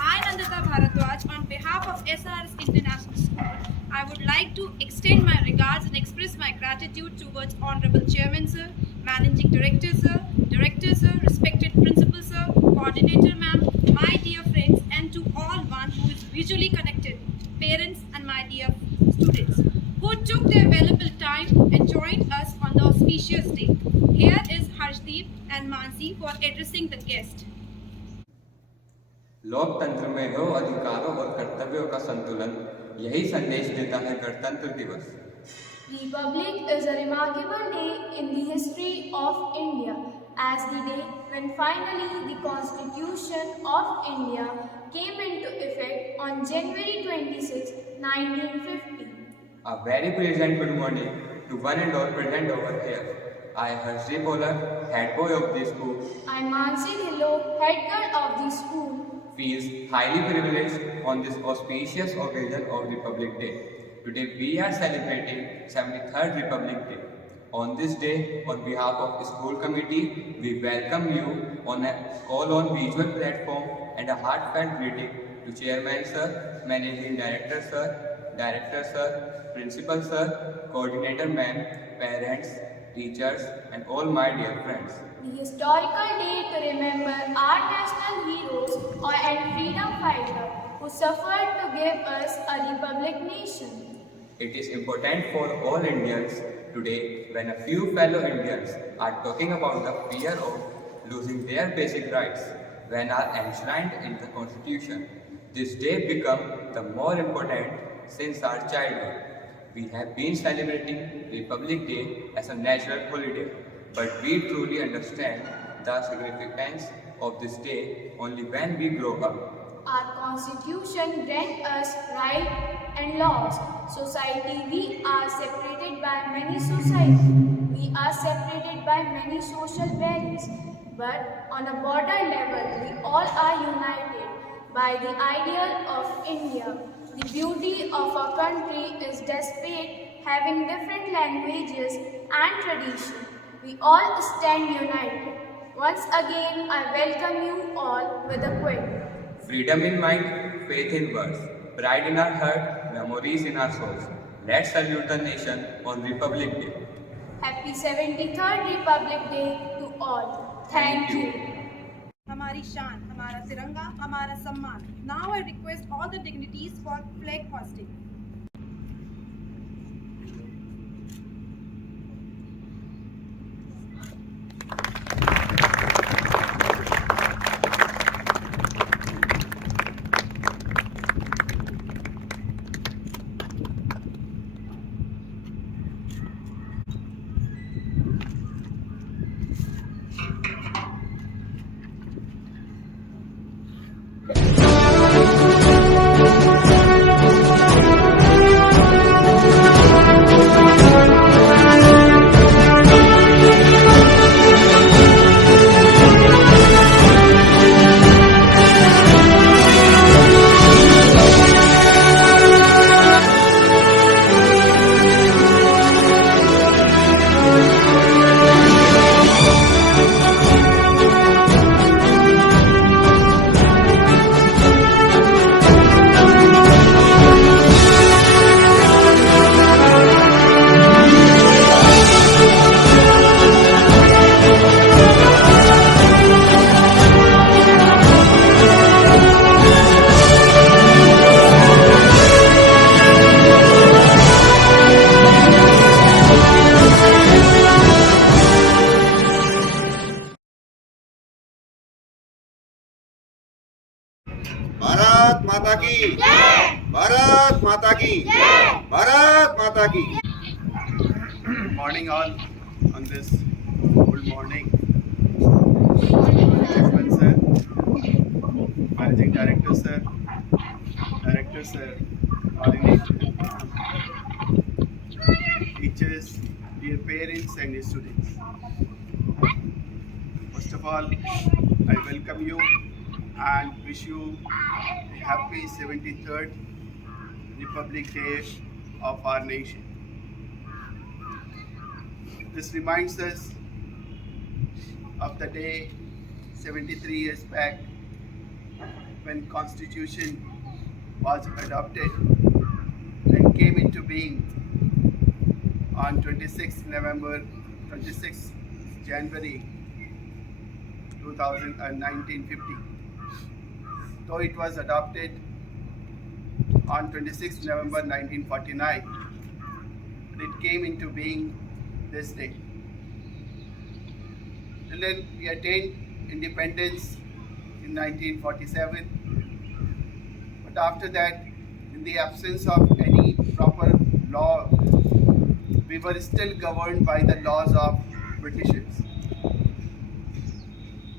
I, Nandita Bharadwaj, on behalf of SRS International School, I would like to extend my regards and express my gratitude towards Honorable Chairman Sir, Managing Director Sir, respected Principal Sir, Coordinator Ma'am, my dear friends, and to all one who is visually connected, parents and my dear students, who took their valuable time and joined us on the auspicious day. Here is Harshdeep and Mansi for addressing the guest. लोकतंत्र में हो अधिकारों और कर्तव्यों का संतुलन, यही संदेश देता है गणतंत्र दिवस। Republic is a remarkable day in the history of India, as the day when finally the Constitution of India came into effect on January 26, 1950. A very pleasant good morning to one and all present over here. I, Harshdeep Olar, head boy of the school, I'm Mansi Dhillon, head girl of the school. feels highly privileged on this auspicious occasion of Republic Day. Today we are celebrating 73rd Republic Day. On this day, on behalf of school committee, we welcome you on a call-on visual platform and a heartfelt greeting to Chairman Sir, Managing Director Sir, Principal Sir, Coordinator Ma'am, parents, teachers, and all my dear friends. The historical day to remember our national heroes and freedom fighters who suffered to give us a republic nation. It is important for all Indians today when a few fellow Indians are talking about the fear of losing their basic rights when are enshrined in the Constitution. This day become the more important since our childhood. We have been celebrating Republic Day as a national holiday, but we truly understand the significance of this day only when we grow up. Our constitution grants us rights and laws. Society, we are separated by many societies. We are separated by many social barriers. But on a border level, we all are united by the ideal of India. The beauty of our country is despite having different languages and traditions. We all stand united. Once again, I welcome you all with a quote. Freedom in mind, faith in words, pride in our heart, memories in our souls. Let's salute the nation on Republic Day. Happy 73rd Republic Day to all. Thank you. हमारी शान, हमारा तिरंगा, हमारा सम्मान. Now I request all the dignitaries for flag hosting. Bharat माता की भारत माता की भारत माता की Morning all on this good morning. Chairman sir, Managing Director sir, Coordinator, teachers, dear parents and students. First of all, I welcome you and wish you a happy 73rd Republic Day of our nation. This reminds us of the day 73 years back when Constitution was adopted and came into being on 26 January 1950. Though it was adopted on 26 November 1949, but it came into being this day. Children, we attained independence in 1947, but after that, in the absence of any proper law, we were still governed by the laws of Britishers.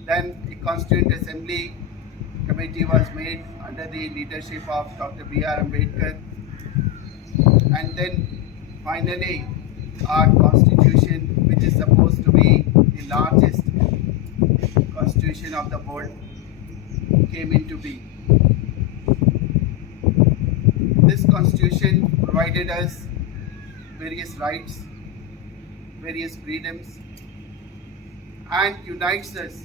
Then a Constituent Assembly Committee was made under the leadership of Dr. B.R. Ambedkar, and then finally our Constitution, which is supposed to be the largest Constitution of the world, came into being. This Constitution provided us various rights, various freedoms, and unites us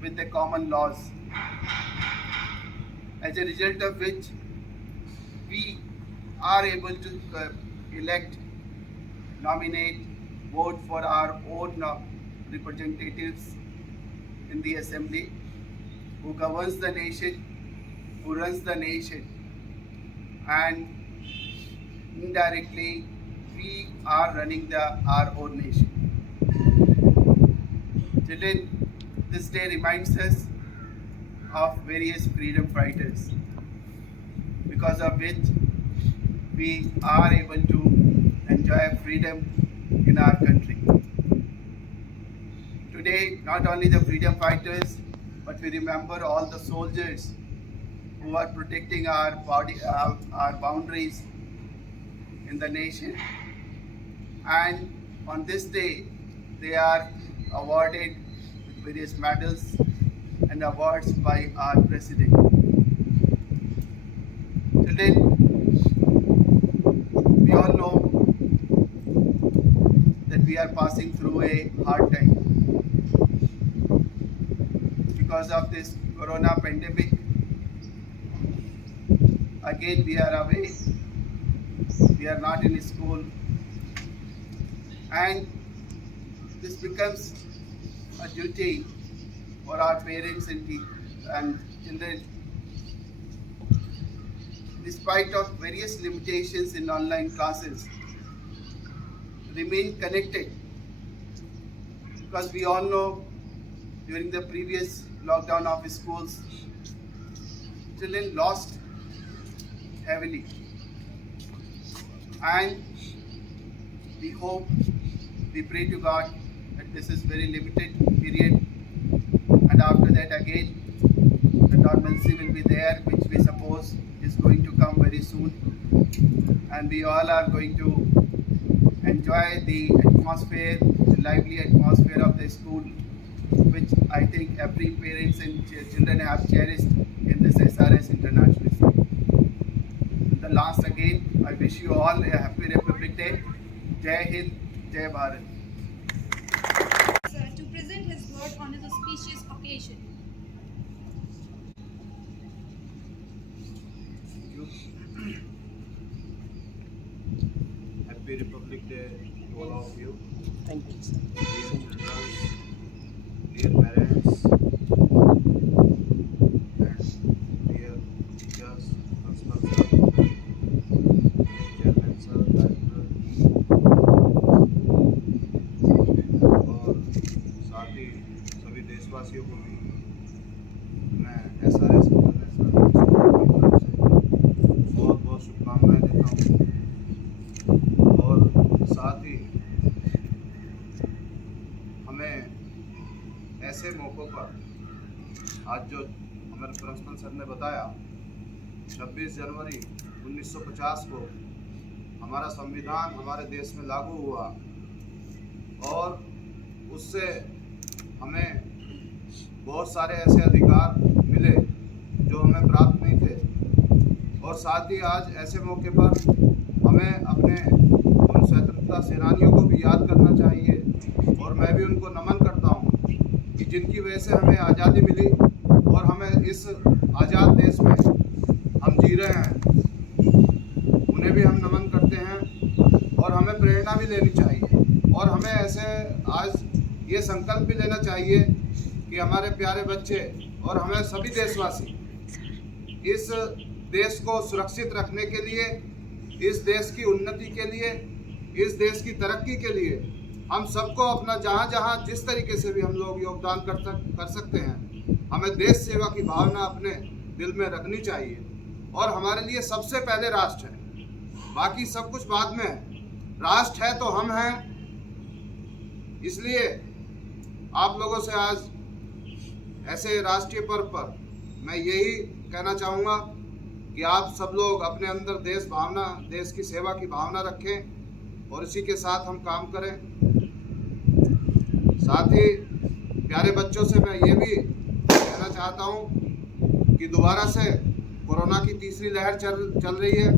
with the common laws, as a result of which we are able to elect, nominate, vote for our own representatives in the assembly, who governs the nation, who runs the nation, and indirectly we are running our own nation. Children, this day reminds us of various freedom fighters, because of which we are able to enjoy freedom in our country. Today, not only the freedom fighters, but we remember all the soldiers who are protecting our boundaries in the nation. And on this day, they are awarded with various medals and awards by our president. Children, we all know that we are passing through a hard time because of this corona pandemic. Again, we are away, we are not in school, and this becomes a duty for our parents and children. Despite of various limitations in online classes, remain connected, because we all know during the previous lockdown of schools, children lost heavily, and we hope, we pray to God that this is very limited period, and after that again the normalcy will be there, which we suppose is going to come very soon, and we all are going to enjoy the atmosphere, the lively atmosphere of the school, which I think every parents and children have cherished in this SRS International School. The last again, I wish you all a happy Republic Day. Jai Hind, Jai Bharat. Sir, to present his word on this auspicious occasion. Happy Republic Day to all of you. Thank you. Dear parents, and dear teachers, principal sir, chairman sir, director, और साथ ही सभी देशवासियों को भी मैं SRS international school की तरफ से बहुत बहुत शुभकामनाएं देता हूँ। और साथ ही हमें ऐसे मौक़ों पर, आज जो हमारे प्रिंसिपल सर ने बताया, 26 जनवरी 1950 को हमारा संविधान हमारे देश में लागू हुआ, और उससे हमें बहुत सारे ऐसे अधिकार मिले जो हमें प्राप्त नहीं थे। और साथ ही आज ऐसे मौके पर हमें अपने उन स्वतंत्रता सेनानियों को भी याद करना चाहिए, और मैं भी उनको नमन करता हूँ कि जिनकी वजह से हमें आज़ादी मिली और हमें इस आज़ाद देश में हम जी रहे हैं, उन्हें भी हम नमन करते हैं और हमें प्रेरणा भी लेनी चाहिए। और हमें ऐसे आज ये संकल्प भी लेना चाहिए कि हमारे प्यारे बच्चे और हमें सभी देशवासी इस देश को सुरक्षित रखने के लिए, इस देश की उन्नति के लिए, इस देश की तरक्की के लिए हम सबको अपना जहाँ जहाँ जिस तरीके से भी हम लोग योगदान कर सकते हैं, हमें देश सेवा की भावना अपने दिल में रखनी चाहिए। और हमारे लिए सबसे पहले राष्ट्र है, बाकी सब कुछ बाद में है। राष्ट्र है तो हम हैं। इसलिए आप लोगों से आज ऐसे राष्ट्रीय पर्व पर मैं यही कहना चाहूँगा कि आप सब लोग अपने अंदर देश भावना, देश की सेवा की भावना रखें और इसी के साथ हम काम करें। साथ ही प्यारे बच्चों से मैं ये भी कहना चाहता हूँ कि दोबारा से कोरोना की तीसरी लहर चल रही है।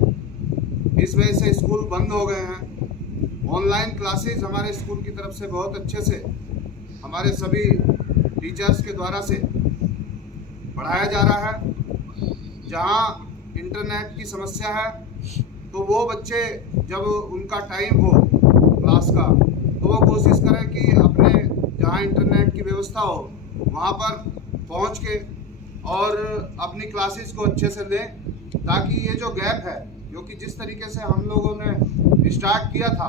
इस वजह से स्कूल बंद हो गए हैं। ऑनलाइन क्लासेस हमारे स्कूल की तरफ से बहुत अच्छे से हमारे सभी टीचर्स के द्वारा से पढ़ाया जा रहा है। जहाँ इंटरनेट की समस्या है तो वो बच्चे जब उनका टाइम हो क्लास का तो वो कोशिश करें कि अपने जहाँ इंटरनेट की व्यवस्था हो वहाँ पर पहुँच के और अपनी क्लासेस को अच्छे से लें, ताकि ये जो गैप है, क्योंकि जिस तरीके से हम लोगों ने स्टार्ट किया था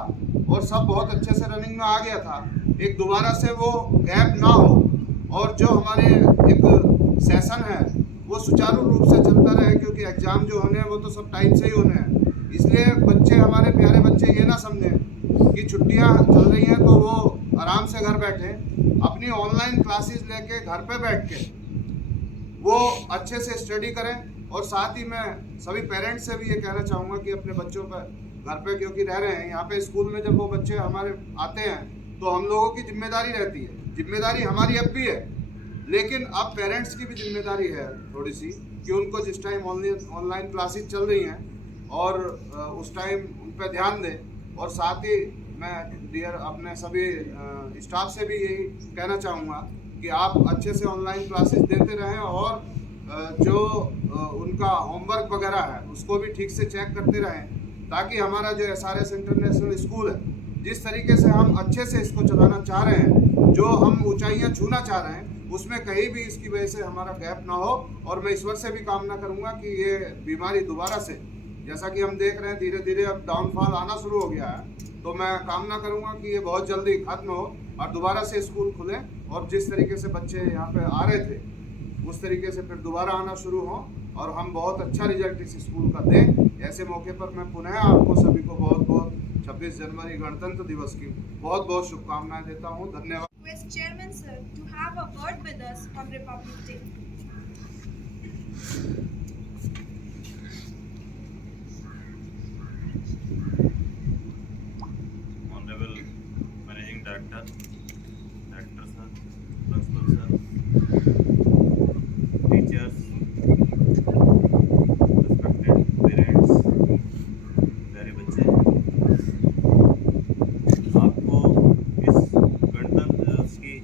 और सब बहुत अच्छे से रनिंग में आ गया था, एक दोबारा से वो गैप ना हो और जो हमारे एक सेशन है वो सुचारू रूप से चलता रहे, क्योंकि एग्ज़ाम जो होने हैं वो तो सब टाइम से ही होने हैं। इसलिए बच्चे, हमारे प्यारे बच्चे, ये ना समझें कि छुट्टियां चल रही हैं तो वो आराम से घर बैठे, अपनी ऑनलाइन क्लासेस लेके घर पे बैठ के वो अच्छे से स्टडी करें। और साथ ही मैं सभी पेरेंट्स से भी ये कहना चाहूँगा कि अपने बच्चों पर घर पे क्योंकि रह रहे हैं, यहाँ पे स्कूल में जब वो बच्चे हमारे आते हैं तो हम लोगों की जिम्मेदारी रहती है। जिम्मेदारी हमारी अब भी है, लेकिन अब पेरेंट्स की भी जिम्मेदारी है थोड़ी सी कि उनको जिस टाइम ऑनलाइन क्लासेस चल रही हैं और उस टाइम उन पर ध्यान दें। और साथ ही मैं डियर अपने सभी स्टाफ से भी यही कहना चाहूँगा कि आप अच्छे से ऑनलाइन क्लासेस देते रहें और जो उनका होमवर्क वगैरह है उसको भी ठीक से चेक करते रहें, ताकि हमारा जो SRS इंटरनेशनल स्कूल है, जिस तरीके से हम अच्छे से इसको चलाना चाह रहे हैं, जो हम ऊंचाइयां छूना चाह रहे हैं, उसमें कहीं भी इसकी वजह से हमारा गैप ना हो। और मैं ईश्वर से भी कामना करूंगा कि ये बीमारी दोबारा से, जैसा कि हम देख रहे हैं धीरे धीरे अब डाउनफॉल आना शुरू हो गया है, तो मैं कामना करूंगा कि ये बहुत जल्दी खत्म हो और दोबारा से स्कूल खुले और जिस तरीके से बच्चे यहाँ पे आ रहे थे उस तरीके से फिर दोबारा आना शुरू हो और हम बहुत अच्छा रिजल्ट इस स्कूल का दें। ऐसे मौके पर मैं पुनः आपको सभी को बहुत बहुत 26 जनवरी गणतंत्र दिवस की बहुत बहुत शुभकामनाएं देता हूँ। धन्यवाद। Request Chairman Sir to have a word with us on Republic Day. Honorable Managing Director, Director Sir, Principal Sir, teachers, respected parents, प्यारे बच्चे, आपको इस गणतंत्र दिवस की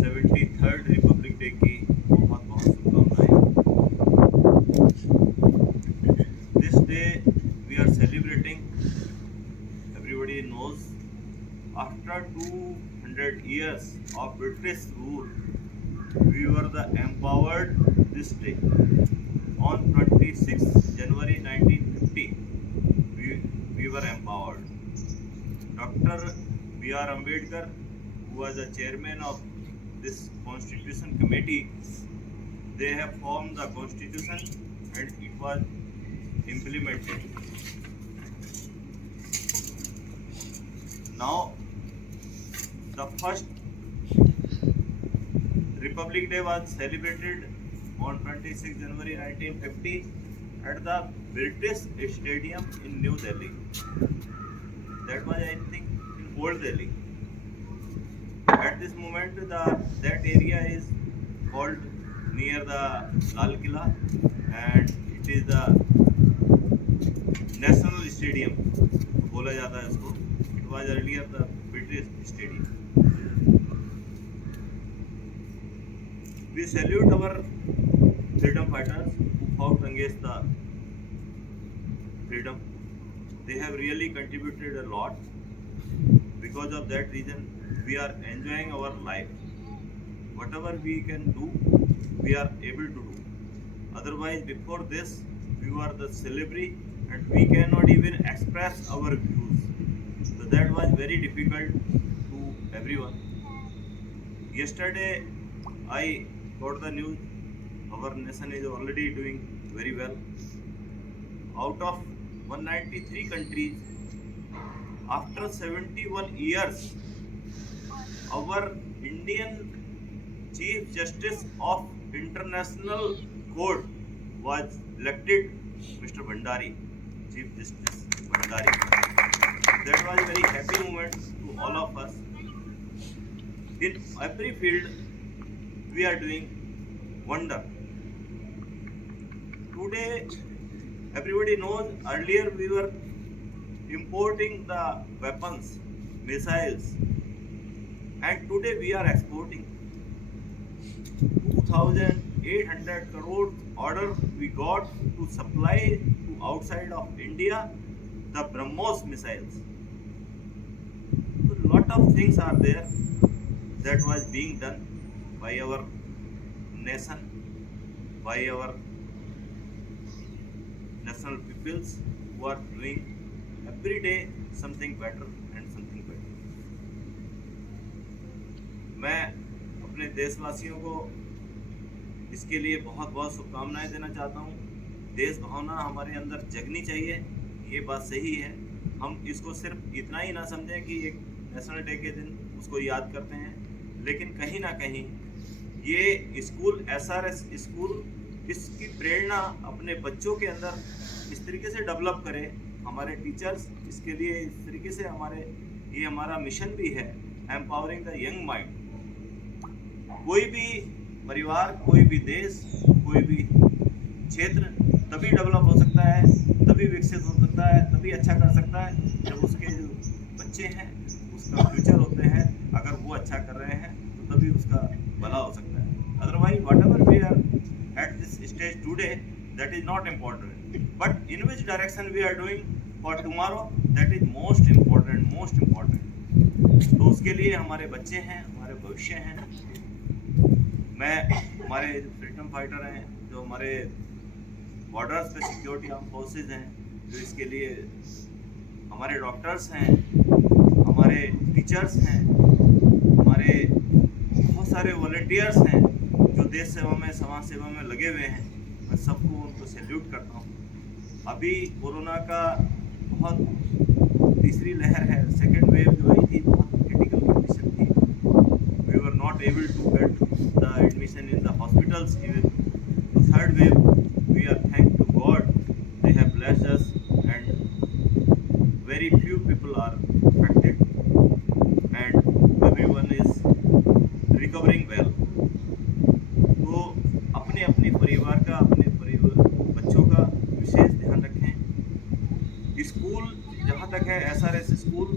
73rd रिपब्लिक डे की बहुत बहुत शुभकामनाएं। This day we are celebrating, everybody knows, after 200 years of British rule, we were the empowered this day. On 26 January 1950, we were empowered. Dr. B.R. Ambedkar, who was the chairman of this Constitution Committee, they have formed the Constitution and it was implemented. Now, the first Republic Day was celebrated on 26 January 1950 at the British Stadium in New Delhi. That was, I think, in Old Delhi. At this moment, that area is called near the Lal Killa, and it is the National Stadium. बोला जाता है इसको. It was earlier the British Stadium. We salute our freedom fighters who fought against the freedom. They have really contributed a lot. Because of that reason, we are enjoying our life. Whatever we can do, we are able to do. Otherwise, before this, we were the celebrity and we cannot even express our views. So that was very difficult to everyone. Yesterday, I got the news our nation is already doing very well. Out of 193 countries, after 71 years, our Indian Chief Justice of International Court was elected, Mr. Bhandari, Chief Justice Bhandari. That was a very happy moment to all of us. In every field, we are doing wonder. Today, everybody knows earlier we were importing the weapons, missiles, and today we are exporting. 2,800 crore order we got to supply to outside of India the BrahMos missiles. So lot of things are there that was being done by our nation, by our national peoples who are doing every day something better and something better. मैं अपने देशवासियों को इसके लिए बहुत बहुत शुभकामनाएं देना चाहता हूँ। देश भावना हमारे अंदर जगनी चाहिए, ये बात सही है। हम इसको सिर्फ इतना ही ना समझें कि एक नेशनल डे के दिन उसको याद करते हैं, लेकिन कहीं ना कहीं ये स्कूल SRS स्कूल इसकी प्रेरणा अपने बच्चों के अंदर इस तरीके से डेवलप करे। हमारे टीचर्स इसके लिए इस तरीके से ये हमारा मिशन भी है, एम्पावरिंग द यंग माइंड। कोई भी परिवार, कोई भी देश, कोई भी क्षेत्र तभी डेवलप हो सकता है, तभी विकसित हो सकता है, तभी अच्छा कर सकता है जब उसके जो बच्चे हैं उसका फ्यूचर होते हैं, अगर वो अच्छा कर रहे हैं तो तभी उसका भला हो सकता है। Otherwise whatever we are at this stage today, that is not important, but in which direction we are doing for tomorrow, that is most important. तो उसके लिए हमारे बच्चे हैं, हमारे भविष्य हैं। मैं हमारे फ्रीडम फाइटर हैं, जो हमारे बॉर्डर्स पे सिक्योरिटी आर्म फोर्सेज हैं, जो इसके लिए हमारे डॉक्टर्स हैं, हमारे टीचर्स हैं, हमारे बहुत सारे वॉलंटियर्स हैं जो देश सेवा में, समाज सेवा में लगे हुए हैं। मैं सबको उनको सैल्यूट करता हूँ। अभी कोरोना का बहुत तीसरी लहर है, सेकेंड वेव जो आई थी बहुत क्रिटिकल कंडीशन थी। We were not able to get the admission in the hospitals. Even the third wave, we are thank to God, they have blessed us and very few people are affected and everyone is recovering well. तो अपने अपने परिवार का, अपने बच्चों का विशेष ध्यान रखें। स्कूल जहाँ तक है, SRS स्कूल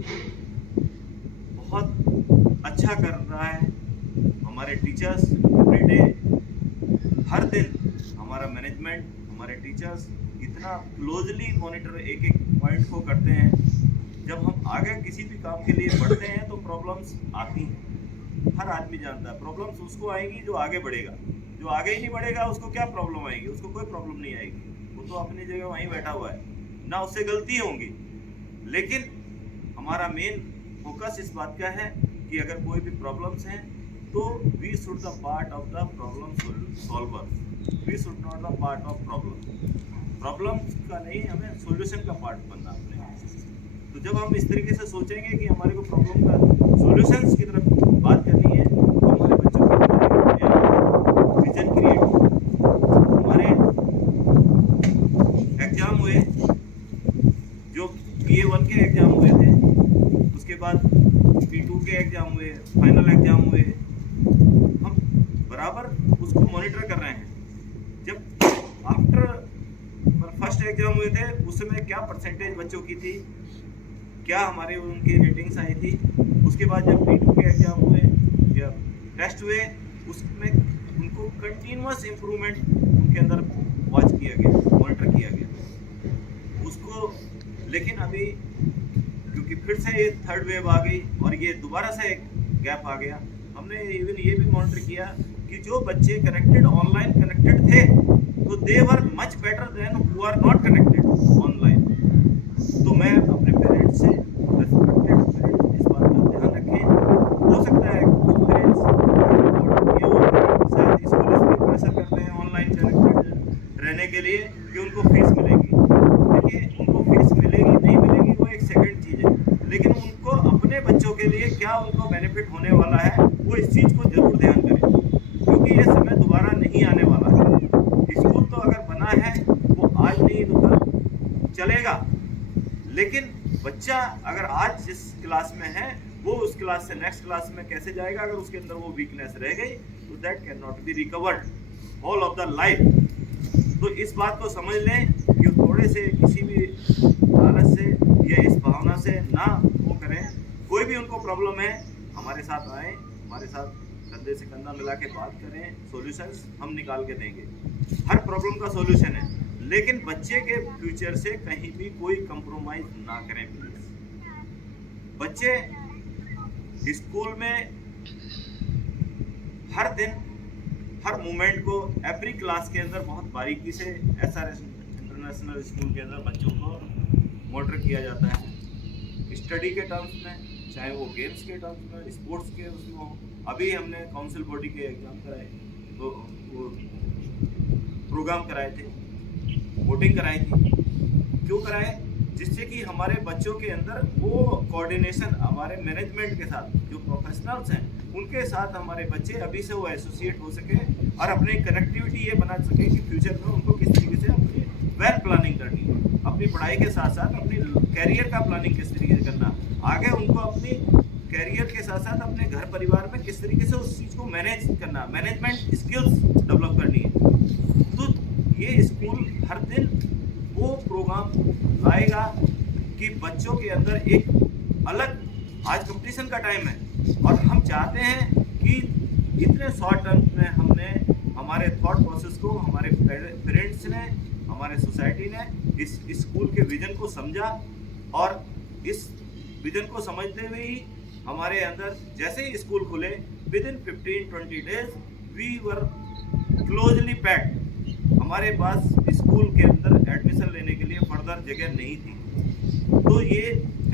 बहुत अच्छा कर रहा है। हमारे टीचर्स एवरीडे, हर दिन हमारा मैनेजमेंट, हमारे टीचर्स इतना क्लोजली मॉनिटर एक एक पॉइंट को करते हैं। जब हम आगे किसी भी काम के लिए बढ़ते हैं तो प्रॉब्लम्स आती हैं। हर आदमी जानता है प्रॉब्लम्स उसको आएगी जो आगे बढ़ेगा। जो आगे ही नहीं बढ़ेगा उसको क्या प्रॉब्लम आएगी? उसको कोई प्रॉब्लम नहीं आएगी, वो तो अपनी जगह वहीं बैठा हुआ है, ना उससे गलती होंगी। लेकिन हमारा मेन फोकस इस बात का है कि अगर कोई भी प्रॉब्लम्स हैं तो we should the part of the problem solver, we should not the part of problem का नहीं, हमें सॉल्यूशन का पार्ट बनना अपने। तो जब हम इस तरीके से सोचेंगे कि हमारे को प्रॉब्लम का सॉल्यूशंस की तरफ बात करनी है, तो हमारे बच्चों को विजन क्रिएट। हमारे एग्जाम हुए, जो PA1 के एग्जाम हुए थे, उसके बाद P2 के एग्जाम हुए, फाइनल एग्जाम हुए, हम बराबर उसको मॉनिटर कर रहे हैं। जब आफ्टर फर्स्ट एग्जाम हुए थे उस समय क्या परसेंटेज बच्चों की थी, क्या हमारे उनकी रेटिंग्स आई थी। उसके बाद जब P2 के एग्जाम हुए या टेस्ट हुए, उसमें उनको कंटिन्यूअस इम्प्रूवमेंट के अंदर वॉच किया गया, मॉनिटर किया गया उसको। लेकिन अभी क्योंकि फिर से ये थर्ड वेव आ गई और ये दोबारा से एक गैप आ गया, हमने इवन ये भी मॉनिटर किया कि जो बच्चे कनेक्टेड ऑनलाइन कनेक्टेड थे तो they were much better than who are not connected online. तो मैं अपने पेरेंट्स से, रेस्पेक्टेड पेरेंट्स, इस बात का ध्यान रखें। हो सकता है कुछ पेरेंट्स शायद स्कूल इसलिए प्रेशर करते हैं ऑनलाइन कनेक्टेड रहने के लिए कि उनको फीस मिलेगी। देखिए, उनको फीस मिलेगी नहीं मिलेगी वो एक सेकंड चीज़ है, लेकिन उनको अपने बच्चों के लिए क्या उनको बेनिफिट होने वाला है वो इस चीज़ को जरूर ध्यान करें, क्योंकि ये समय दोबारा नहीं आने वाला है। स्कूल तो अगर बना है वो आज नहीं तो कल चलेगा, लेकिन बच्चा अगर आज जिस क्लास में है वो उस क्लास से नेक्स्ट क्लास में कैसे जाएगा, अगर उसके अंदर वो वीकनेस रह गई तो that can not be recovered whole of the life. तो इस बात को समझ लें कि थोड़े से किसी भी लालच से या इस भावना से ना वो करें। कोई भी उनको प्रॉब्लम है हमारे साथ आए, हमारे साथ कंधे से कंधा मिला के बात करें, सॉल्यूशंस हम निकाल के देंगे। हर प्रॉब्लम का सॉल्यूशन है, लेकिन बच्चे के फ्यूचर से कहीं भी कोई कंप्रोमाइज ना करें प्लीज। बच्चे स्कूल में हर दिन हर मोमेंट को एवरी क्लास के अंदर बहुत बारीकी से SRS इंटरनेशनल स्कूल के अंदर बच्चों को मॉनिटर किया जाता है, स्टडी के टर्म्स में, चाहे वो गेम्स के टर्म्स में, स्पोर्ट्स के उसमें हो। अभी हमने काउंसिल बॉडी के एग्जाम कराए, तो वो प्रोग्राम कराए थे, वोटिंग कराई थी। क्यों कराए? जिससे कि हमारे बच्चों के अंदर वो कोऑर्डिनेशन, हमारे मैनेजमेंट के साथ जो प्रोफेशनल्स हैं उनके साथ हमारे बच्चे अभी से वो एसोसिएट हो सके और अपनी कनेक्टिविटी ये बना सके कि फ्यूचर में उनको किस तरीके से अपनी वेल प्लानिंग करनी है, अपनी पढ़ाई के साथ साथ अपनी कैरियर का प्लानिंग किस तरीके से करना, आगे उनको अपनी कैरियर के साथ साथ अपने घर परिवार में किस तरीके से उस चीज़ को मैनेज करना, मैनेजमेंट स्किल्स डेवलप करनी है। तो ये स्कूल हर दिन वो प्रोग्राम लाएगा कि बच्चों के अंदर एक अलग, आज कंपटीशन का टाइम है और हम चाहते हैं कि इतने शॉर्ट टर्म में हमने हमारे थॉट प्रोसेस को, हमारे पेरेंट्स ने, हमारे सोसाइटी ने इस स्कूल के विजन को समझा और इस विजन को समझते हुए ही हमारे अंदर जैसे ही स्कूल खुले within 15-20 days we were closely packed. हमारे पास स्कूल के अंदर एडमिशन लेने के लिए फर्दर जगह नहीं थी। तो ये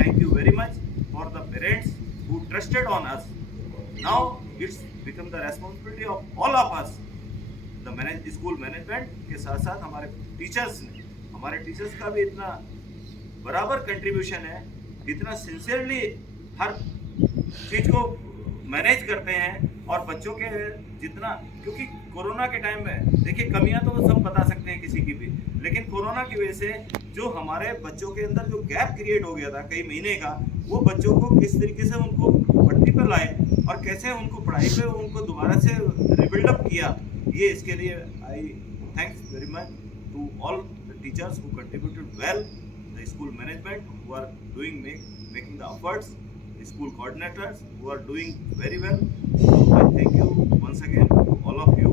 thank you very much for the parents who trusted on us. Now it's become the responsibility of all of us, the school management के साथ साथ हमारे टीचर्स ने, हमारे टीचर्स का भी इतना बराबर कंट्रीब्यूशन है, इतना सिंसियरली हर चीज़ को मैनेज करते हैं और बच्चों के जितना, क्योंकि कोरोना के टाइम में देखिए कमियां तो सब बता सकते हैं किसी की भी, लेकिन कोरोना की वजह से जो हमारे बच्चों के अंदर जो गैप क्रिएट हो गया था कई महीने का, वो बच्चों को किस तरीके से उनको पटरी पर लाए और कैसे उनको पढ़ाई पे उनको दोबारा से रिबिल्डअप किया, ये इसके लिए I thanks very much to all the teachers who contributed well, the school management who are doing making the efforts, school coordinators who are doing very well. So I thank you once again to all of you.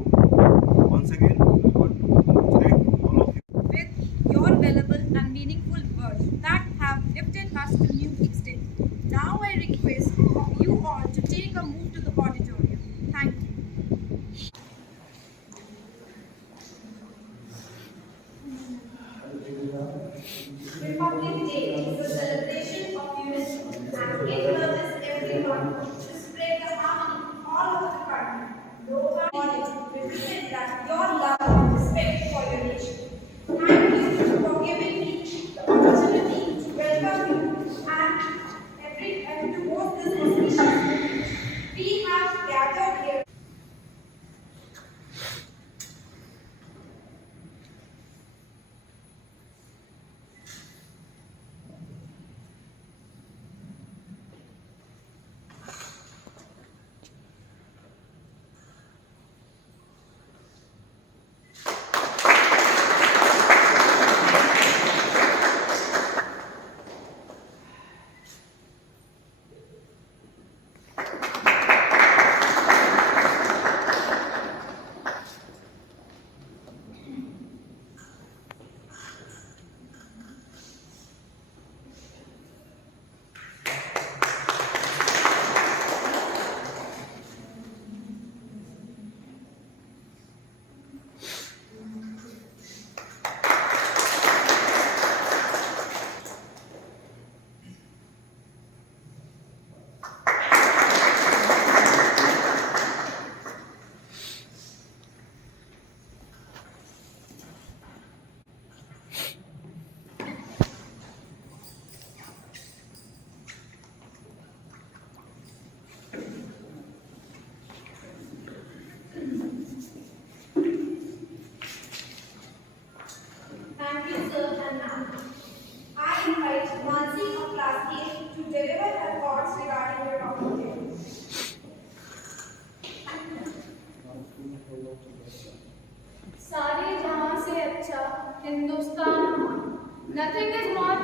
Once again, I want to congratulate all of you. With your valuable and meaningful words that have lifted us to new extent. Now I request of you all to take a move to the auditorium. Thank you. Republic Day is a celebration of unity and it urges everyone to spread the harmony all over the country. Local knowledge represents that your love and respect for your nation. Thank you for giving invite Mansi of class 8 to deliver her thoughts regarding the topic. सारे जहां से अच्छा Hindustan. Nothing is more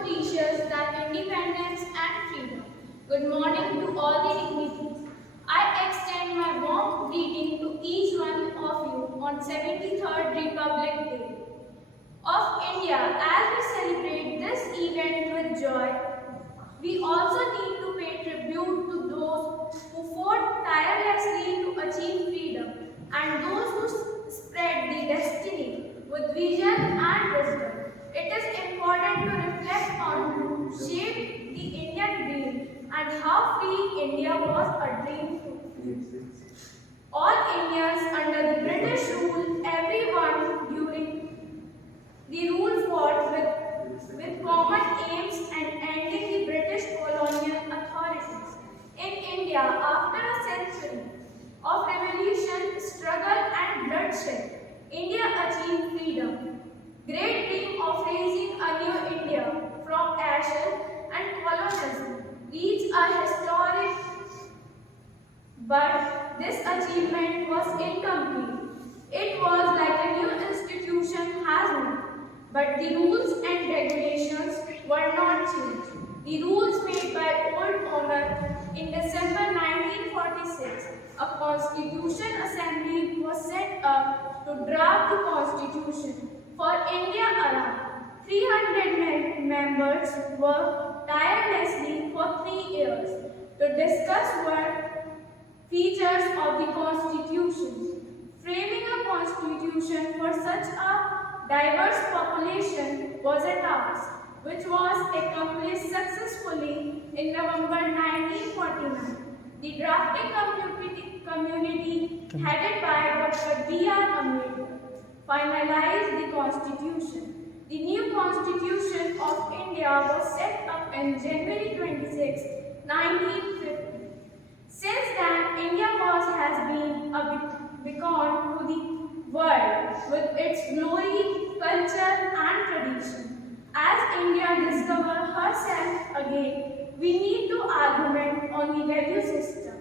precious than independence and freedom. Good morning to all the dignitaries. I extend my warm greeting to each one of you on 73rd Republic Day of India. As we celebrate this event with joy, we also need to pay tribute to those who fought tirelessly to achieve freedom and those who spread the destiny with vision and wisdom. It is important to reflect on who shaped the Indian dream and how free India was a dream too. All Indians under the British rule, everyone during the rule fought with common aims and ending the British colonial authorities. In India, after a century of revolution, struggle and bloodshed, India achieved freedom. Great dream of raising a new India from ashes and colonialism reached a historic, but this achievement was incomplete. It was like a new institution has been, but the rules and regulations were not changed. The rules made by old owner in December 1946, a constitution assembly was set up to draft the constitution for India. Around 300 members worked tirelessly for 3 years to discuss features of the constitution. Framing a constitution for such a diverse population was a task which was accomplished successfully in November 1949. The drafting community headed by Dr. B.R. Ambedkar finalized the constitution. The new constitution of India was set up on January 26, 1950. Since then, India has been a beacon to the world with its glory, culture and tradition. As India discovers herself again, we need to argument on the value system.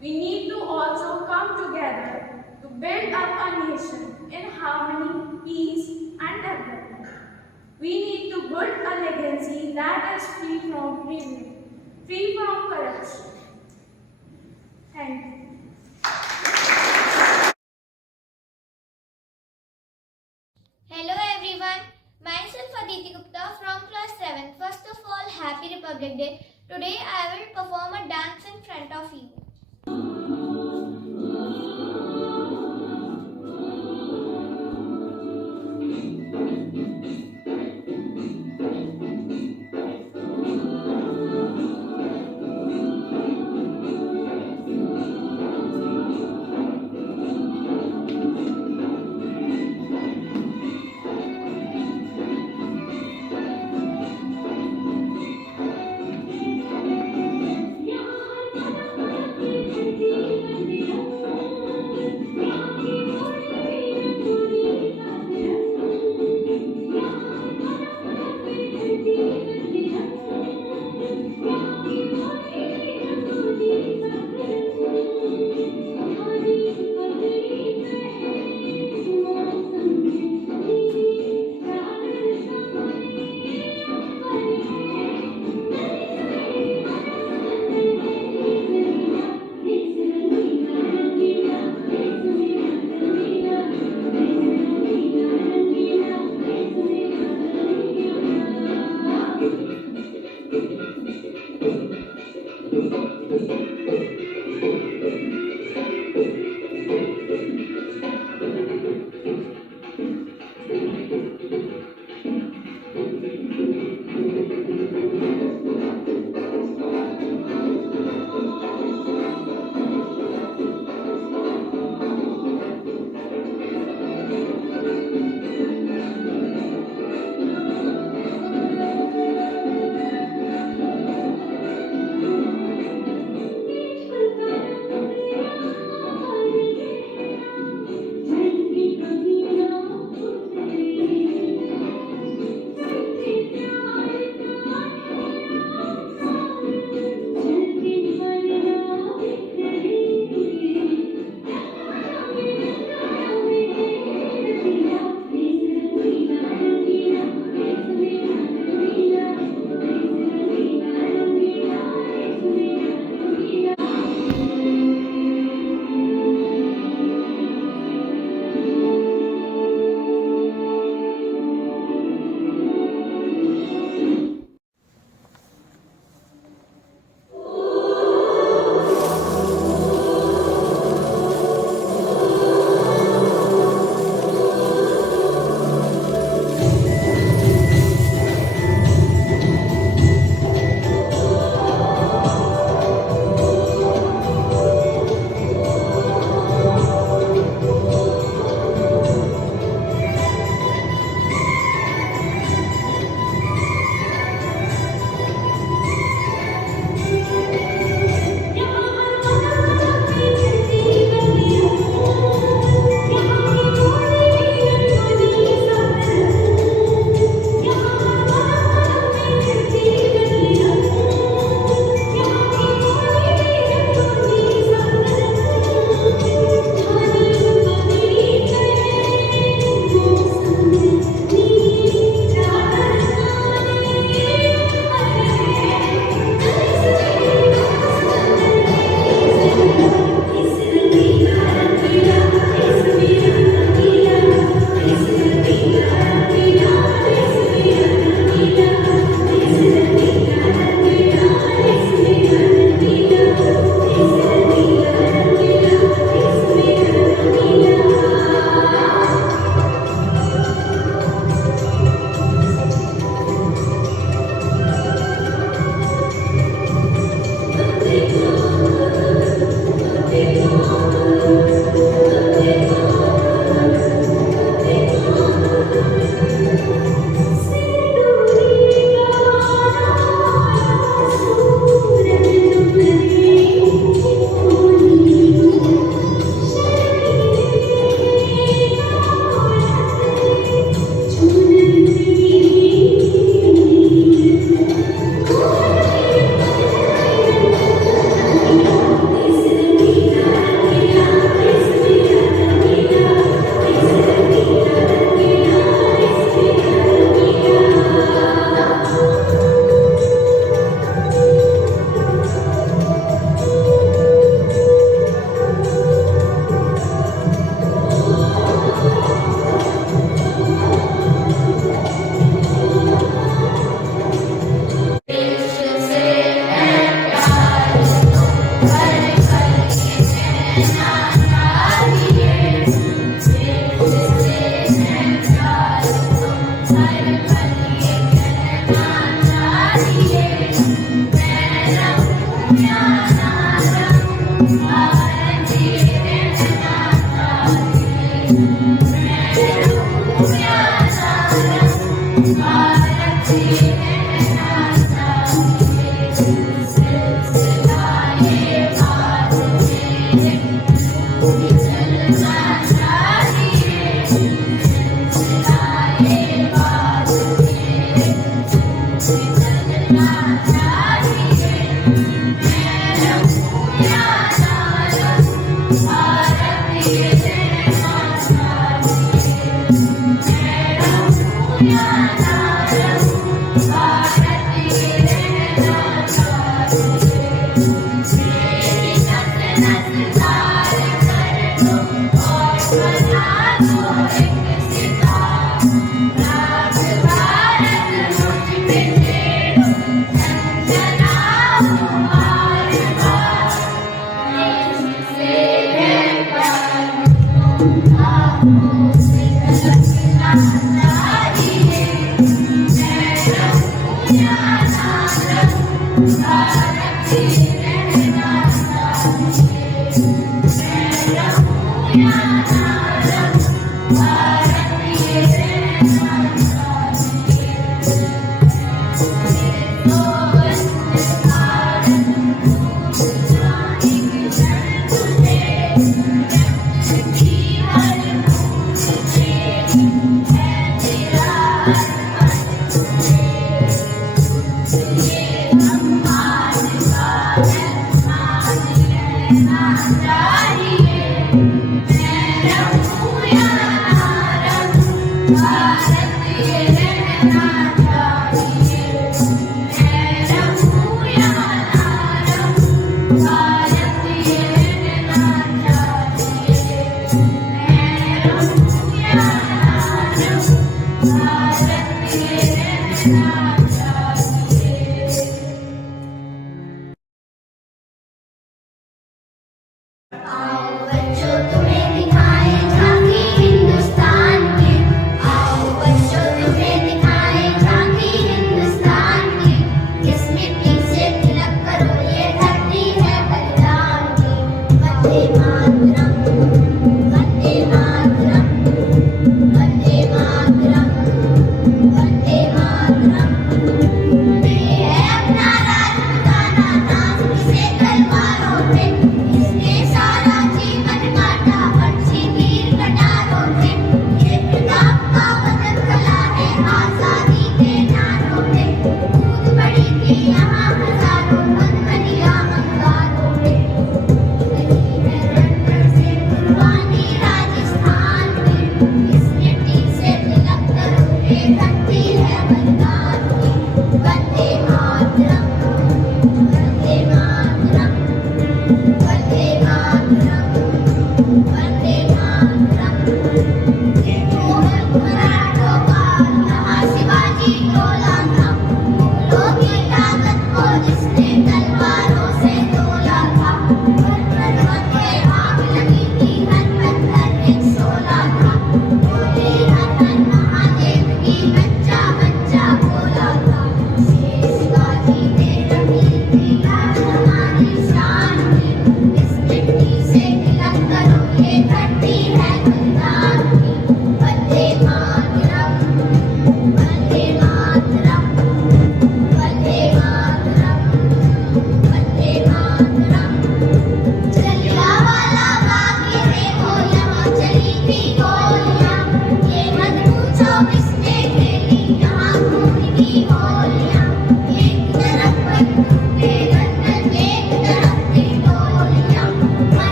We need to also come together to build up a nation in harmony, peace and development. We need to build a legacy that is free from privilege, free from corruption. Thank you. Hello everyone, myself Aditi Gupta from class 7. First of all, Happy Republic Day. Today I will perform a dance in front of you. Thank you.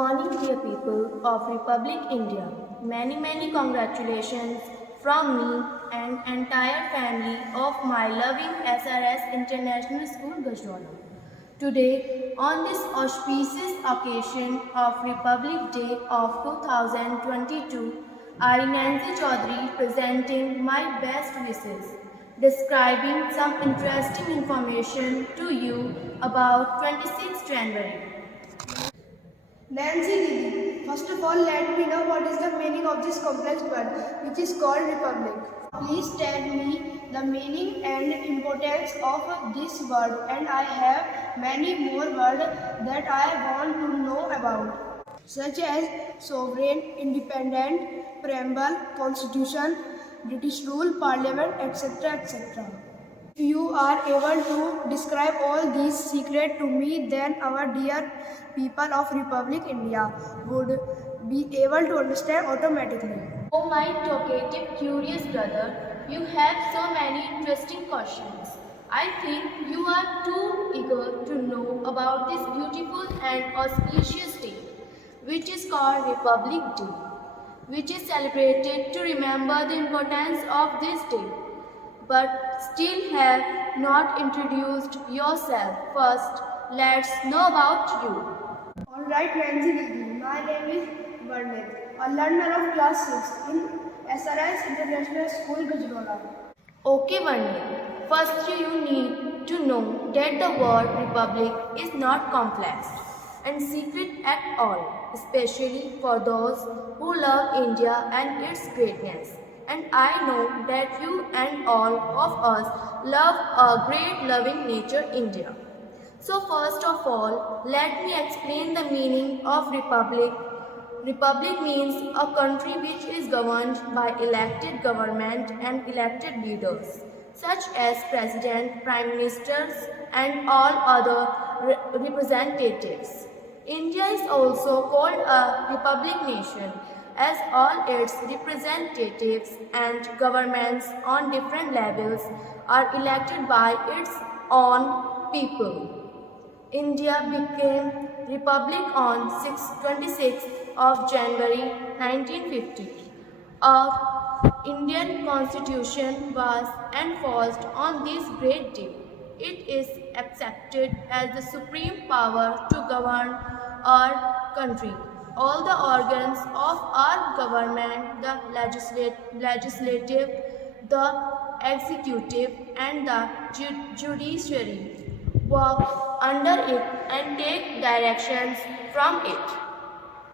morning, dear people of Republic India. Many congratulations from me and entire family of my loving SRS International School, Gajrala. Today, on this auspicious occasion of Republic Day of 2022, I, Nancy Chaudhary, presenting my best wishes, describing some interesting information to you about 26 January. Nancy Didi, first of all, let me know what is the meaning of this complex word, which is called republic. Please tell me the meaning and importance of this word, and I have many more words that I want to know about, such as sovereign, independent, preamble, constitution, British rule, parliament, etc. etc. If you are able to describe all these secrets to me, then our dear people of Republic India would be able to understand automatically. Oh my talkative, curious brother, you have so many interesting questions. I think you are too eager to know about this beautiful and auspicious day, which is called Republic Day, which is celebrated to remember the importance of this day. But still have not introduced yourself. First, let's know about you. Alright, Nancy Didi, my name is Varnit, a learner of class 6 in SRS International School, Gajrala. Okay, Varnit. First, you need to know that the word republic is not complex and secret at all, especially for those who love India and its greatness. And I know that you and all of us love a great loving nature India. So first of all, let me explain the meaning of republic. Republic means a country which is governed by elected government and elected leaders, such as president, prime ministers and all other representatives. India is also called a republic nation, as all its representatives and governments on different levels are elected by its own people. India became republic on 26th of January 1950. Our Indian constitution was enforced on this great day. It is accepted as the supreme power to govern our country. All the organs of our government, the legislative, the executive and the judiciary, work under it and take directions from it.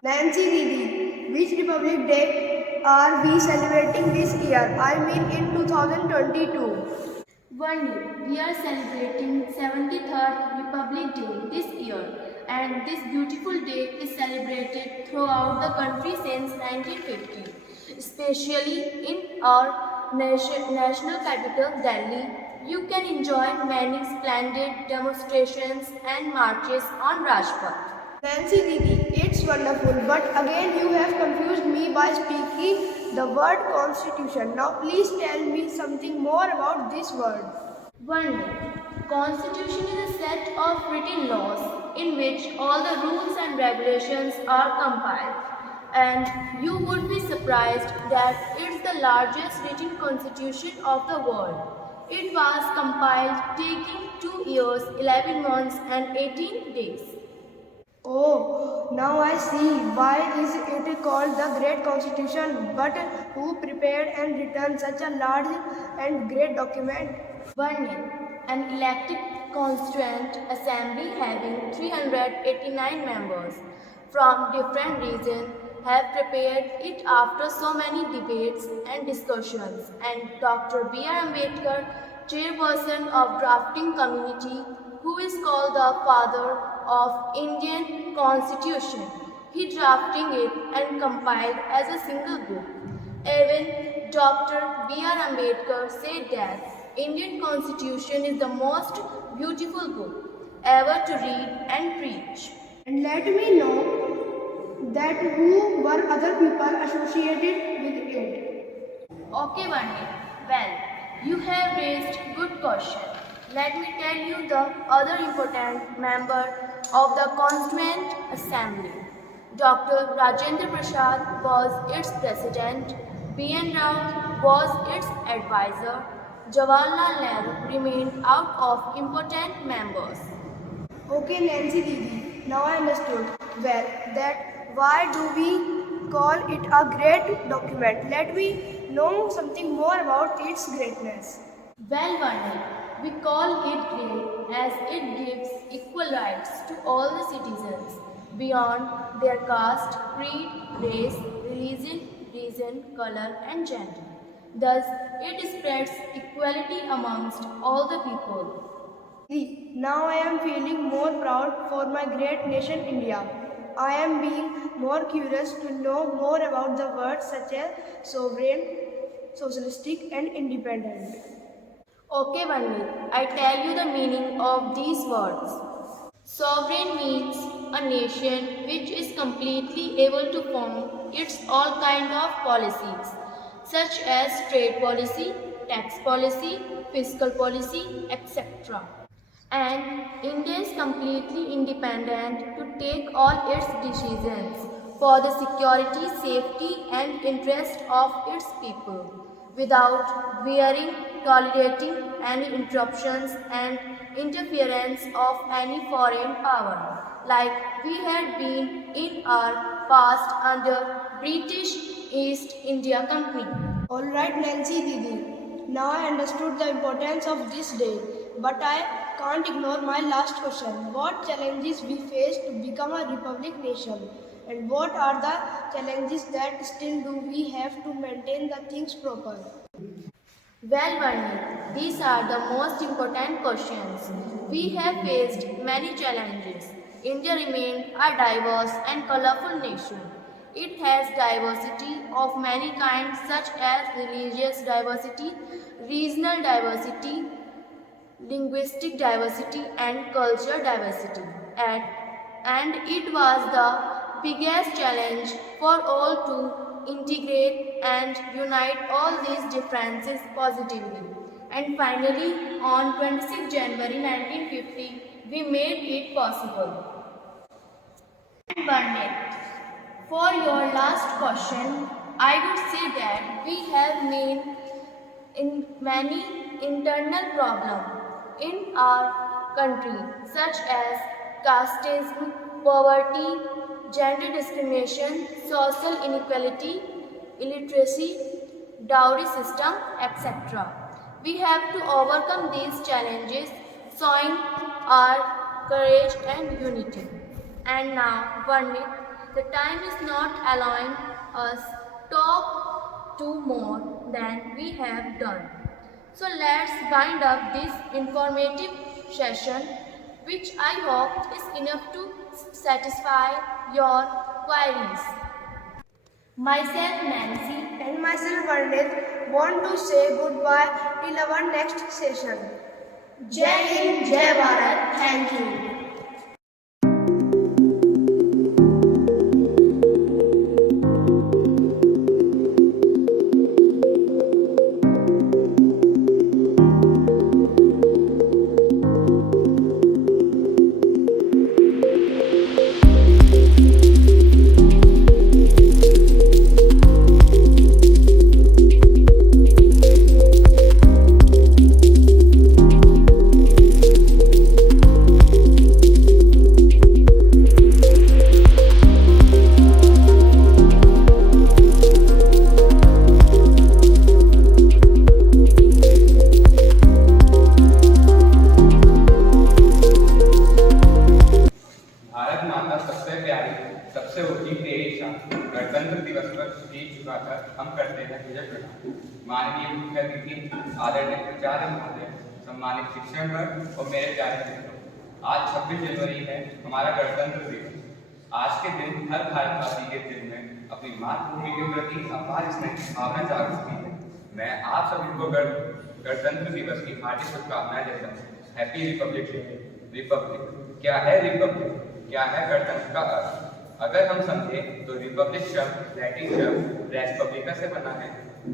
Nancy Didi, which Republic Day are we celebrating this year? I mean in 2022. One year, we are celebrating 73rd Republic Day this year. And this beautiful day is celebrated throughout the country since 1950, especially in our national capital, Delhi. You can enjoy many splendid demonstrations and marches on Rajpath. Nancy Didi, it's wonderful, but again you have confused me by speaking the word constitution. Now please tell me something more about this word. One minute. Constitution is a set of written laws in which all the rules and regulations are compiled. And you would be surprised that it's the largest written constitution of the world. It was compiled taking 2 years, 11 months and 18 days. Oh, now I see why is it called the Great Constitution, but who prepared and written such a large and great document? An elected constituent assembly having 389 members from different regions have prepared it after so many debates and discussions, and Dr. B.R. Ambedkar, chairperson of drafting committee, who is called the father of Indian Constitution. He drafting it and compiled as a single book. Even Dr. B.R. Ambedkar said that Indian Constitution is the most beautiful book ever to read and preach. And let me know that who were other people associated with it. Okay, Vandi. Well, you have raised good question. Let me tell you the other important member of the Constituent Assembly. Dr. Rajendra Prasad was its president, B.N. Rao was its advisor, Jawaharlal Nehru remained out of important members. Okay, Nancy Didi, now I understood well that why do we call it a great document. Let me know something more about its greatness. Well, Varney, we call it great as it gives equal rights to all the citizens beyond their caste, creed, race, religion, color and gender. Thus, it spreads equality amongst all the people. Now I am feeling more proud for my great nation India. I am being more curious to know more about the words such as sovereign, socialistic and independent. Okay, Varney, I tell you the meaning of these words. Sovereign means a nation which is completely able to form its all kind of policies, such as trade policy, tax policy, fiscal policy, etc. And India is completely independent to take all its decisions for the security, safety and interest of its people without tolerating any interruptions and interference of any foreign power, like we had been in our past under British East India Company. Alright Nancy Didi, now I understood the importance of this day, but I can't ignore my last question. What challenges we face to become a republic nation? And what are the challenges that still do we have to maintain the things proper? Well, Varney, these are the most important questions. We have faced many challenges. India remained a diverse and colorful nation. It has diversity of many kinds such as religious diversity, regional diversity, linguistic diversity and cultural diversity. And it was the biggest challenge for all to integrate and unite all these differences positively. And finally, on 26 January 1950, we made it possible. And Burnett, for your last question, I would say that we have made many internal problems in our country, such as casteism, poverty, gender discrimination, social inequality, illiteracy, dowry system, etc. We have to overcome these challenges, showing our courage and unity. And now, Varnit, the time is not allowing us talk to more than we have done. So let's wind up this informative session, which I hope is enough to satisfy your queries. Myself, Nancy, and myself, Varnit, want to say goodbye till our next session. Jai Hind, Jai Bharat. Thank you. गणतंत्र दिवस पर speech चुकाकर हम करते हैं ध्वज प्रणाम। माननीय मुख्य अतिथि आदरणीय प्राचार्य महोदय, सम्मानित शिक्षकगण और मेरे प्यारे मित्रों, आज 26 जनवरी है हमारा गणतंत्र दिवस। आज के दिन हर भारतवासी के दिल में अपनी मातृभूमि के प्रति अपार स्नेह की भावना जागृत है। मैं आप सभी को गणतंत्र दिवस की हार्दिक शुभकामनाएं देता हूँ। Happy Republic day. रिपब्लिक क्या है? रिपब्लिक क्या है? गणतंत्र का अर्थ अगर हम समझे तो रिपब्लिक शब्द लैटिन शब्द रेस्पब्लिका से बना है,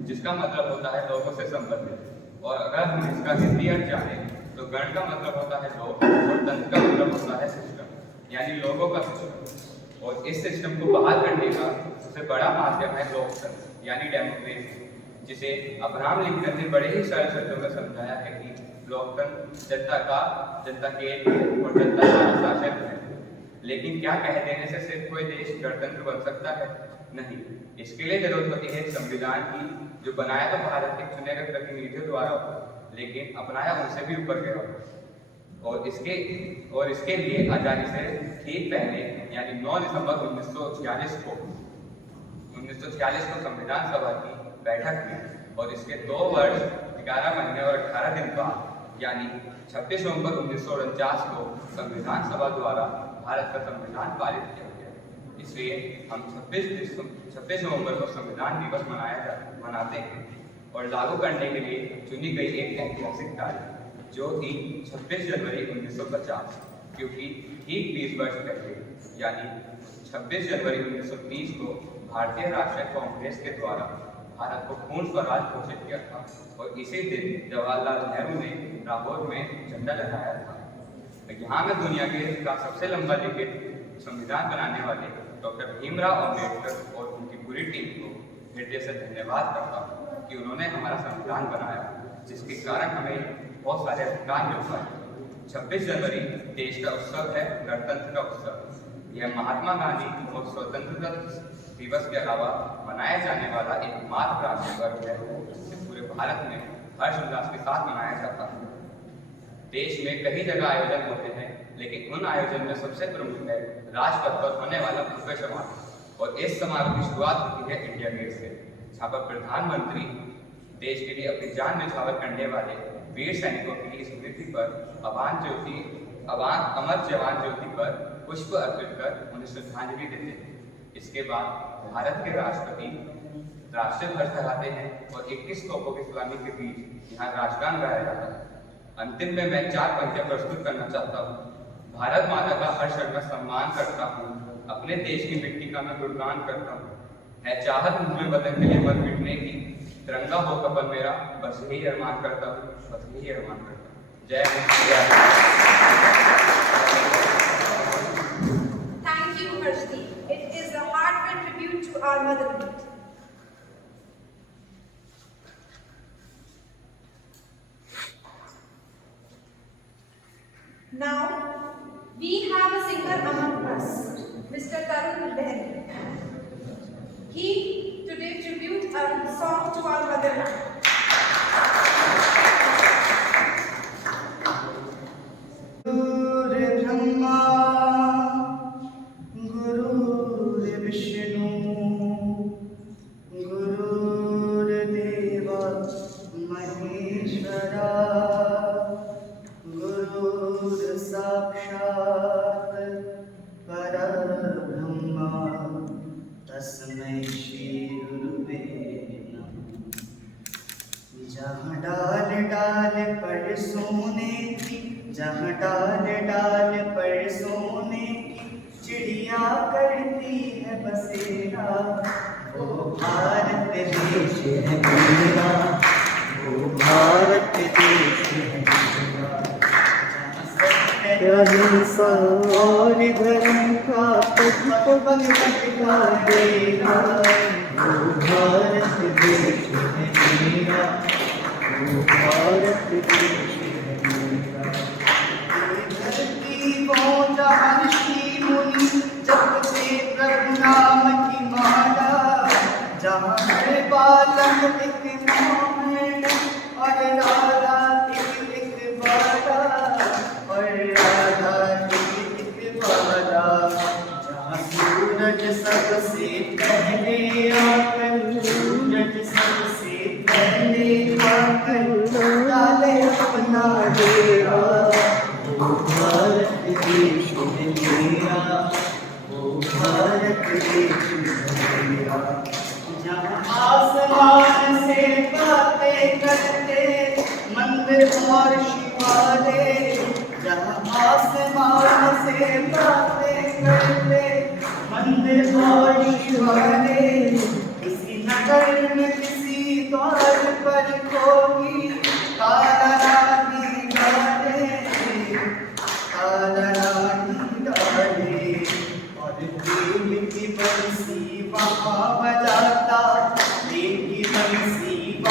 जिसका मतलब होता है लोगों से संबंधित। और अगर हम इसका हिंदी अर्थ जाने तो गण का मतलब होता है लोग और तंत्र का मतलब होता है सिस्टम, यानी लोगों का सिस्टम। और इस सिस्टम को बहाल करने का सबसे बड़ा माध्यम है लोकतंत्र यानी डेमोक्रेसी, जिसे अब्राहम लिंकन ने बड़े ही सरल शब्दों में समझाया है कि लोकतंत्र जनता के और जनता का शासन है। लेकिन क्या कह देने से सिर्फ कोई देश गणतंत्र बन सकता है? नहीं, इसके लिए जरूरत होती है संविधान की, जो बनाया तो भारत के चुने गए प्रतिनिधियों द्वारा हो, लेकिन अपनाया उनसे भी ऊपर गया हो। और इसके लिए आजादी से ठीक पहले यानी 9 दिसंबर 1946 को संविधान सभा की बैठक हुई और इसके 2 वर्ष 11 महीने और 18 दिन बाद यानी 26 नवंबर 1949 को संविधान सभा द्वारा भारत का संविधान पारित किया गया। इसलिए हम 26 नवंबर को संविधान दिवस मनाते हैं और लागू करने के लिए चुनी गई एक ऐतिहासिक तारीख जो थी 26 जनवरी 1950, क्योंकि ठीक 20 वर्ष पहले यानी 26 जनवरी 1930 को भारतीय राष्ट्रीय कांग्रेस के द्वारा भारत को पूर्ण स्वराज घोषित किया था और इसी दिन जवाहरलाल नेहरू ने लाहौर में झंडा लहराया था। यहाँ मैं दुनिया का सबसे लंबा लिखित संविधान बनाने वाले डॉक्टर भीमराव अम्बेडकर और उनकी पूरी टीम को हृदय से धन्यवाद करता हूँ कि उन्होंने हमारा संविधान बनाया, जिसके कारण हमें बहुत सारे अधिकार मिल पाए। 26 जनवरी देश का उत्सव है, गणतंत्र का उत्सव। यह महात्मा गांधी और स्वतंत्रता दिवस के अलावा मनाया जाने वाला एकमात्र राष्ट्रीय पर्व है जिसे पूरे भारत में हर्ष उल्लास के साथ मनाया जाता है। देश में कई जगह आयोजन होते हैं, लेकिन उन आयोजन में सबसे प्रमुख है राजपथ पर होने वाला भव्य समारोह। और इस समारोह की शुरुआत होती है इंडिया गेट से, जहाँ पर प्रधानमंत्री देश के लिए अपनी जान न्यौछावर करने वाले वीर सैनिकों की स्मृति पर अमर जवान ज्योति पर पुष्प अर्पित कर उन्हें श्रद्धांजलि देते हैं। इसके बाद भारत के राष्ट्रपति राष्ट्रीय ध्वज फहराते हैं और 21 तोपों की सलामी के बीच यहाँ राष्ट्रगान गाया जाता है। अंतिम में मैं 4 पंक्तियां प्रस्तुत करना चाहता हूँ। भारत माता का हर क्षण में सम्मान करता हूँ, अपने देश की मिट्टी का मैं गुणगान करता हूँ। है चाहत मुझमें वतन के लिए मर मिटने की, तिरंगा हो कफन मेरा, बस यही अरमान करता हूँ, बस यही अरमान करता हूँ। जय Hind. Thank you, Harshdeep. It is a heartfelt tribute to our motherland. Now, we have a singer among us, Mr. Tarun Behri. He today tribute a song to our motherland. जहाँ डाल डाल पर सोने की, जहाँ डाल डाल पर सोने की चिड़िया करती है बसेरा, वो भारत देश है मेरा, वो भारत देश है मेरा। अहिंसा और धर्म का पथ दिखाएगा, वो भारत देश है मेरा, वो भारत देश है मेरा। धरती को जहाँ ऋषि मुनि जपते प्रभु नाम की माला, जहाँ हर बालक एक मोहन और राधा एक बाला, और राधा एक बाला। जहाँ सूरज सबसे पहले आकर, सूरज सबसे पहले आकर डाले अपना डेरा, वो भारत देश है मेरा, वो भारत देश है मेरा। जहाँ आसमान से बातें करते मंदिर और शिवालय, जहाँ आसमान से बातें करते मंदिर और शिवालय, किसी नगर में किसी द्वार पर होगी काला रानी डाले, काला रानी डाले। और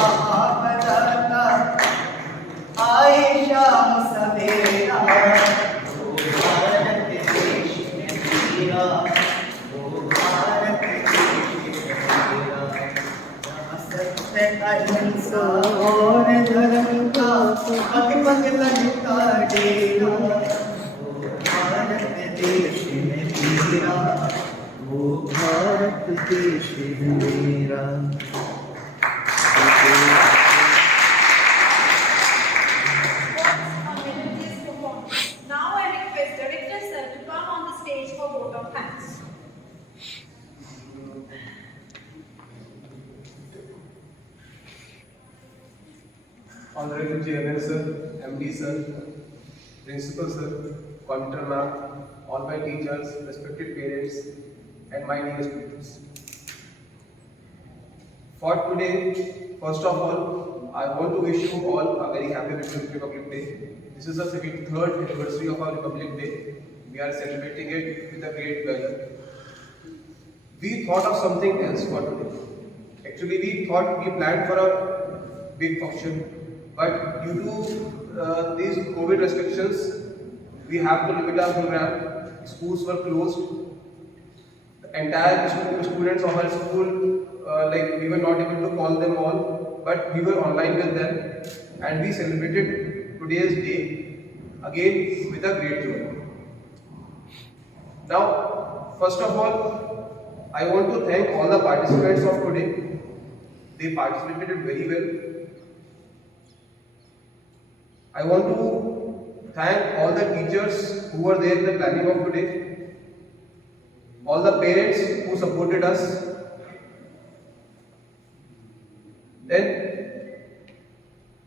बजाता आए शाम सवेरा, वो भारत देश में मेरा, वो भारत देश में मेरा, जहाँ सत्य अहिंसा और धर्म का पग पग लगता डेरा, वो भारत देश में मेरा, वो भारत देश मेरा। Now I request Director Sir to come on the stage for vote of thanks. Honorable Chairman Sir, MD Sir, Principal Sir, Coordinator Ma'am, all my teachers, respected parents, and my dear students. For today, first of all, I want to wish you all a very happy Republic Day. This is the 73rd anniversary of our Republic Day. We are celebrating it with a great pleasure. We thought of something else for today. Actually, we planned for a big function, but due to these COVID restrictions, we have to limit our program. Schools were closed. The entire students of our school, we were not able to call them all, but we were online with them, and we celebrated today's day again with a great joy. Now, first of all, I want to thank all the participants of today. They participated very well. I want to thank all the teachers who were there in the planning of today, all the parents who supported us. Then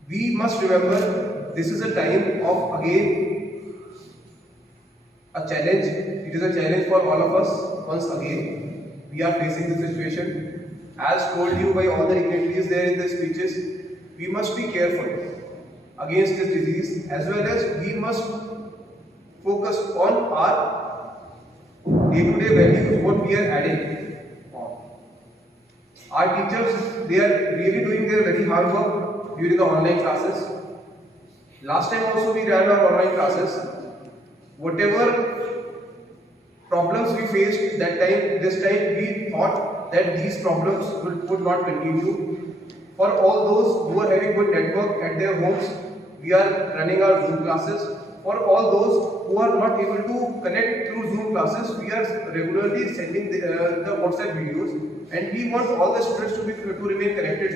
we must remember this is a time of again a challenge. It is a challenge for all of us. Once again, we are facing this situation. As told you by all the dignitaries there in the speeches, we must be careful against this disease, as well as we must focus on our day-to-day values, what we are adding. Our teachers, they are really doing their very hard work during the online classes. Last time also we ran our online classes. Whatever problems we faced that time, this time we thought that these problems would not continue. For all those who are having good network at their homes, we are running our Zoom classes. For all those who are not able to connect through Zoom classes, we are regularly sending the WhatsApp videos, and we want all the students to remain connected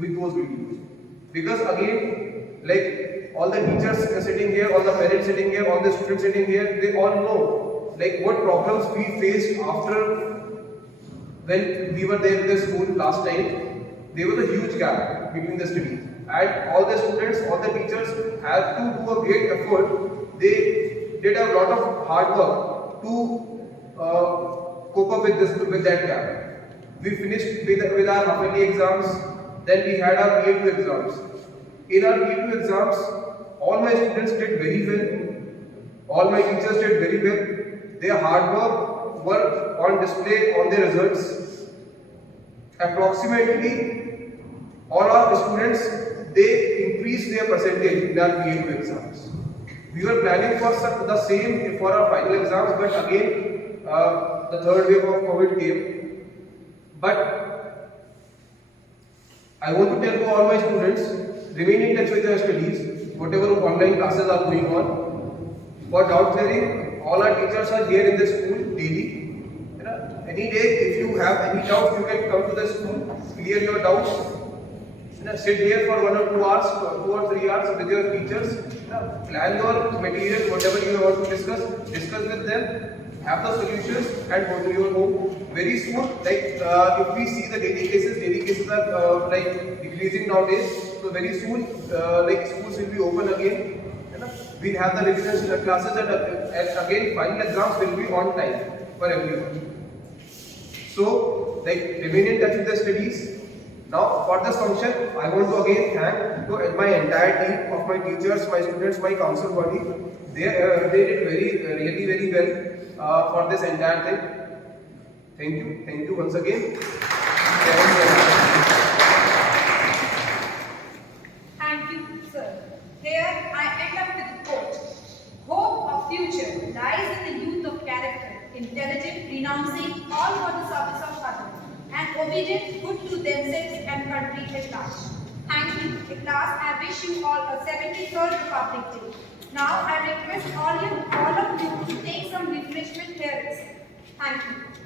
with those videos. Because again, like all the teachers sitting here, all the parents sitting here, all the students sitting here, they all know like what problems we faced after when we were there in the school last time. There was a huge gap between the studies, and all the students, all the teachers had to do a great effort. They did a lot of hard work to cope up with that gap. We finished with our half-yearly exams. Then we had our Tier 2 exams. In our Tier 2 exams, all my students did very well. All my teachers did very well. Their hard work were on display on their results. Approximately, all our students, they increased their percentage in our Tier 2 exams. We were planning for the same for our final exams, but again, the third wave of COVID came. But I want to tell to all my students, remain in touch with their studies, whatever online classes are going on. For doubt clearing, all our teachers are here in the school daily. Any day, if you have any doubts, you can come to the school, clear your doubts. Sit here for 1 or 2 hours, 2 or 3 hours with your teachers. Plan your material, whatever you want to discuss with them. Have the solutions and go to your home. Very soon, if we see the daily cases are decreasing nowadays. So very soon, schools will be open again. We'll have the revision classes, and again final exams will be on time for everyone. So, remain in touch with the studies. Now, for this function, I want to again thank my entire team of my teachers, my students, my council body. They did really very well for this entire thing. Thank you once again. country at large. Thank you. At last, I wish you all a 73rd Republic Day. Now, I request all of you to take some refreshment here. Thank you.